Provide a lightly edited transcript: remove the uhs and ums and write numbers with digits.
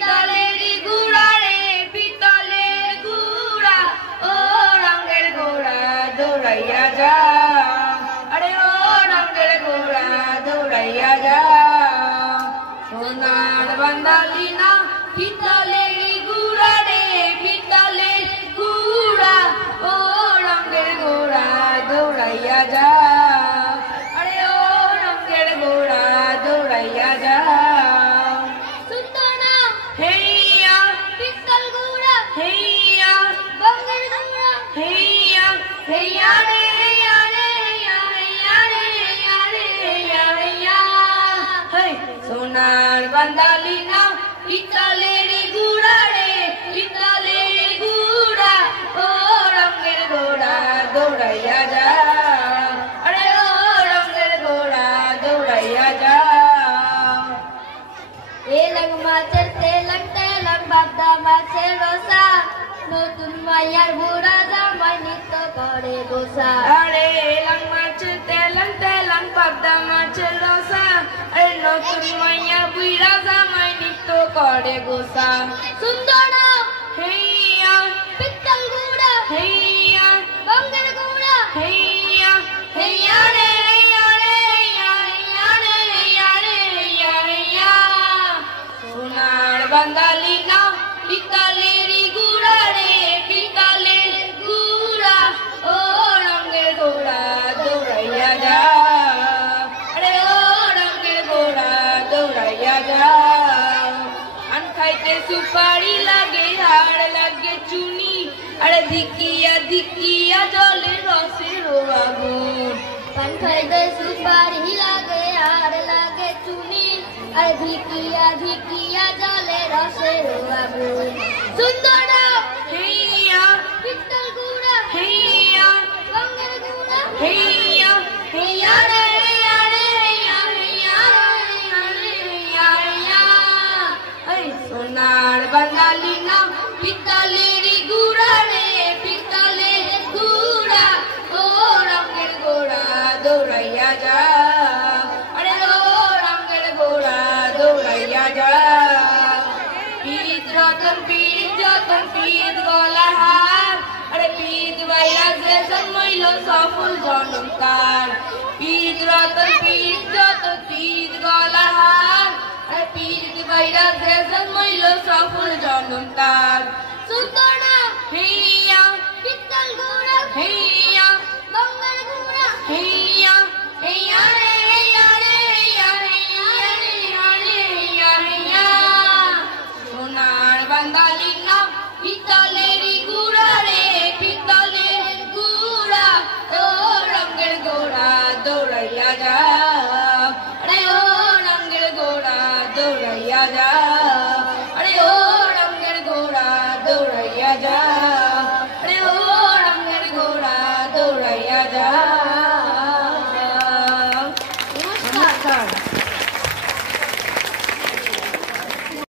পিতলেরই গুড়া রে পিতলের গুড়া ও রঙের ঘোড়া দৌড়াইয়া যা আরে ও রঙের ঘোড়া দৌড়াইয়া যা সোনার বান্দালি না পিতলেরই গুড়া রে পিতলের গুড়া ও রঙের ঘোড়া দৌড়াইয়া যা আরে ও রঙের ঘোড়া দৌড়াইয়া যা সুন্দর নাম হেইয়া পিতল গুড়া হেইয়া রঙের ঘোড়া হেইয়া হেইয়া রে হেইয়া রে হেইয়া রে হেইয়া রে হেইয়া হেইয়া হেই সোনার বান্দালি না পিতলেরই গুড়া রে পিতলের গুড়া ও রঙের ঘোড়া দৌড়াইয়া যা আরে ও রঙের ঘোড়া দৌড়াইয়া যা এলং মাছের তেলং বাগদা মাছের রসা নতুন মাইয়ার বুড়া জামাই নিত্য করে গোসা আরে এলং মাছের তেলং বাগদা মাছের রসা আরে নতুন মাইয়ার বুড়া জামাই নিত্য করে গোসা সুন্দর হেইয়া পিতল গুড়া হেইয়া রঙের ঘোড়া হেইয়া হেইয়া রে হেইয়া রে হেইয়া হেইয়া রে হেইয়া রে হেইয়া হেইয়া সোনার বান্দালি না পিতলেরই গুড়া রে পিতলের গুড়া ও রঙের ঘোড়া দৌড়াইয়া যা আরে ও রঙের ঘোড়া দৌড়াইয়া যা আন খাইতে সুপারি লাগে হাড় লাগে চুনি আরে ধিকিয়া ধিকিয়া জলে রসের আগুন পান খাইতে সুপারি লাগে হাড় লাগে চুনি আরে ধিকিয়া ধিকিয়া জলে রসের আগুন সুন্দর হেইয়া পিতল গুড়া হেইয়া রঙের ঘোড়া হেইয়া হেইয়া রে হেইয়া রে হেইয়া হেইয়া হেইয়া রে হেইয়া হেইয়া এই সোনার বাঙালি না পিতলেরই গুড়া রে পিতলের গুড়া ও রঙের ঘোড়া দৌড়াইয়া যা আরে ও রঙের ঘোড়া দৌড়াইয়া যা পীত রতন পীত যতন পীত গলার হার আরে পীত বাইরা যে জন্মইল সফল জনম তার পীত রতন পীত যতন পীত গলার হার আরে পীত বাইরা যে জন্মইল সফল জনম তার সুন্দর হেইয়া পিতল গুড়া হেইয়া রঙের ঘোড়া হেইয়া হেইয়া রে হেইয়া রে হেইয়া হেইয়া রে হেইয়া রে হেইয়া হেইয়া সোনার বান্দালি না পিতলেরই গুড়া রে পিতলের গুড়া ও রঙের ঘোড়া দৌড়াইয়া যা আরে ও রঙের ঘোড়া দৌড়াইয়া যা আরে ও রঙের ঘোড়া দৌড়াইয়া যা আরে ও রঙের ঘোড়া দৌড়াইয়া যা